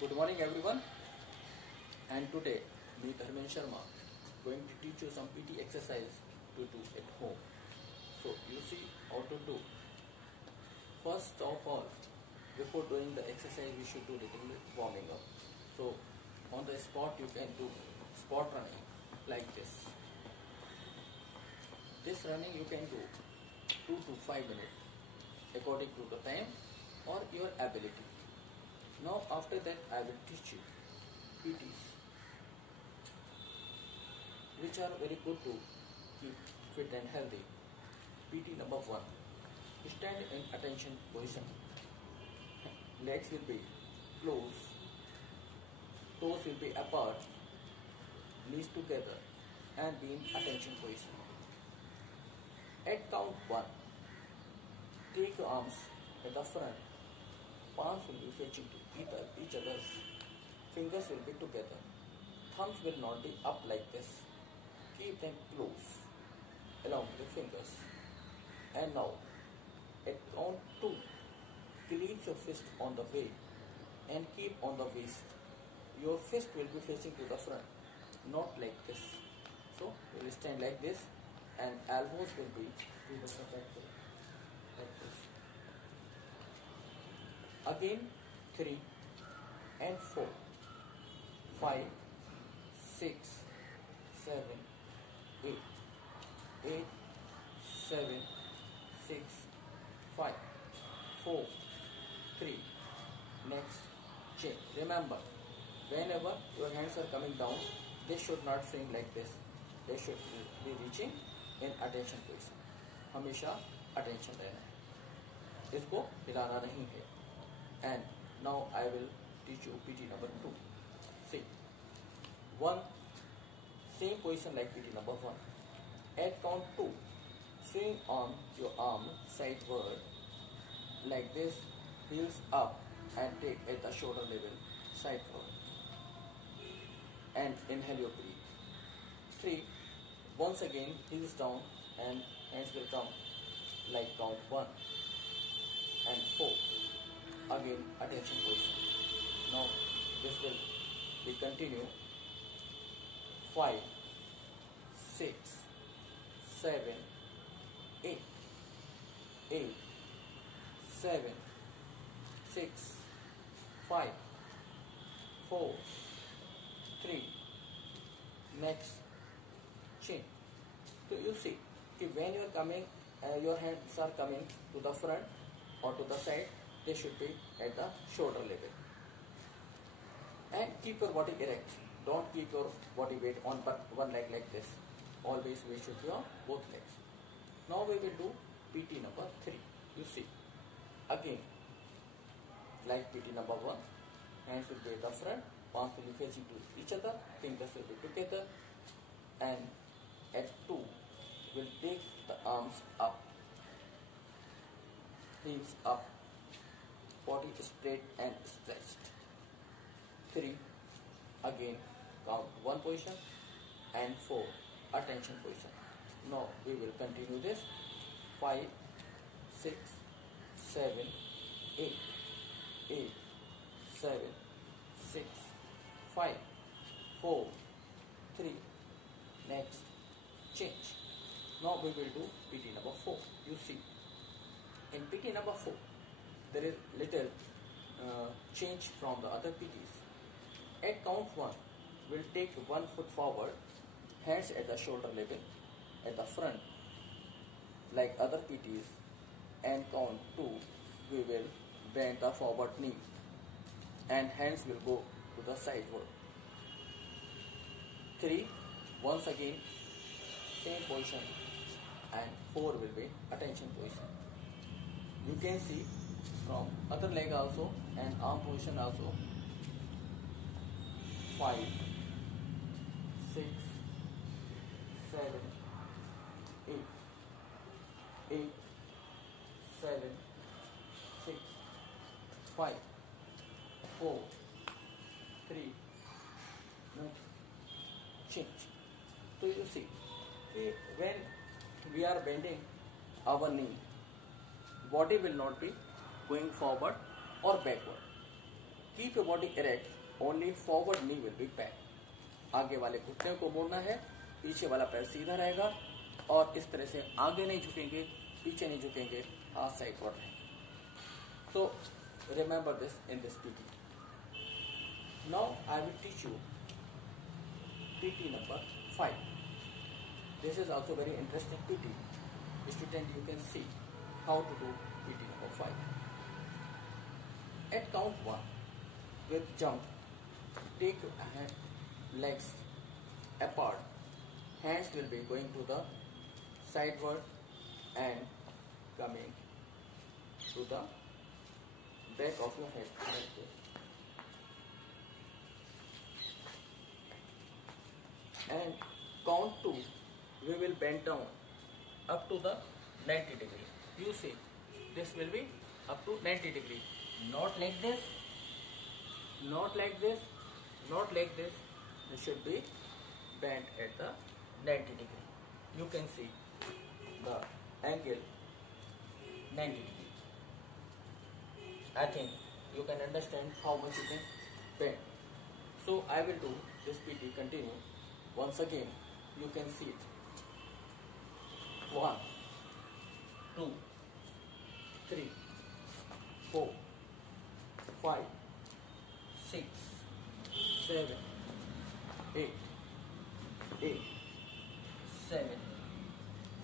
Good morning everyone, and today me Dharmen Sharma going to teach you some PT exercise to do at home. So you see how to do. First of all, before doing the exercise we should do little bit warming up. So on the spot you can do spot running like this. This running you can do 2 to 5 minutes according to the time or your ability. Now after that I will teach you PTs which are very good to keep fit and healthy. PT number 1. Stand in attention position. Legs will be closed, toes will be apart, knees together and be in attention position. At count 1, take your arms at the front. Palms will be facing to each other's. Fingers will be together. Thumbs will not be up like this. Keep them close along with the fingers. And now, at count 2, cleave your fist on the way and keep on the waist. Your fist will be facing to the front, not like this. So, you will stand like this and elbows will be to the front like this. Again 3 and 4, 5, 6, 7, 8, 8, 7, 6, 5, 4, 3. Next, change. Remember, whenever your hands are coming down, they should not swing like this. They should be reaching in attention position. हमेशा attention रहना है. इसको हिलाना नहीं है. And now I will teach you PT number 2. See, 1, same position like PT number 1. At count 2, swing on your arm sideward like this, heels up and take at the shoulder level sideward. And inhale your breath. 3, once again heels down and hands will come like count 1 and 4. Again attention position. Now this will be continue. 5, 6, 7, 8, 8, 7, 6, 5, 4, 3. Next, change. So you see, when you are coming, your hands are coming to the front or to the side, they should be at the shoulder level. And keep your body erect. Don't keep your body weight on one leg like this. Always weight should be on both legs. Now we will do PT number 3. You see, again, like PT number 1, hands will be at the front, palms will be facing to each other, fingers will be together, and at 2, we'll take the arms up, heels up, body straight and stretched. 3, again count 1 position, and 4, attention position. Now we will continue this. 5, 6, 7, 8, 8, 7, 6, 5, 4, 3. Next, change. Now we will do PT number 4. You see, in PT number 4, there is little change from the other PTs. At count 1, we'll take 1 foot forward, hands at the shoulder level, at the front, like other PTs, and count 2, we will bend the forward knee, and hands will go to the sideward. 3, once again, same position, and 4 will be attention position. You can see from other leg also and arm position also. 5, 6, 7, 8, 8, 7, 6, 5, 4, 3. Change. So you see, when we are bending our knee, body will not be going forward or backward. Keep your body erect, only forward knee will be bent. आगे वाले घुटने को मोड़ना है, पीछे वाला पैर सीधा रहेगा और इस तरह से आगे नहीं झुकेंगे, पीछे नहीं झुकेंगे, हाथ साइड फॉरवर्ड रहेंगे। So remember this in this PT. Now I will teach you PT number 5. This is also very interesting PT. Student, you can see how to do PT number 5. At count 1, with jump, take your legs apart. Hands will be going to the sideward and coming to the back of your head like this. And count 2, we will bend down up to the 90 degree. You see, this will be up to 90 degree. Not like this, not like this, not like this. This should be bent at the 90 degree. You can see the angle 90 degree. I think you can understand how much you can bend. So I will do this PT continue. Once again, you can see it. 1, 2, 3, 4, 5, 6, 7, 8, 7,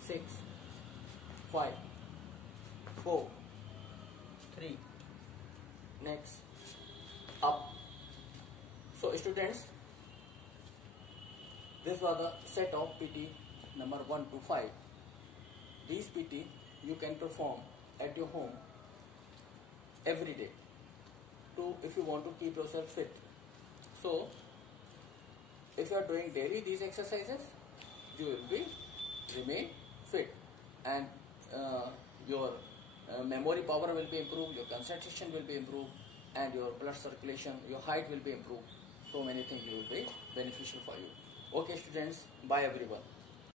6, 5, 4, 3. Next, up. So students, this was the set of PT number 1 to 5. These PT you can perform at your home every day if you want to keep yourself fit. So if you are doing daily these exercises, you will be remain fit, and your memory power will be improved, your concentration will be improved, and your blood circulation, your height will be improved. So many things will be beneficial for you. Okay students, bye everyone.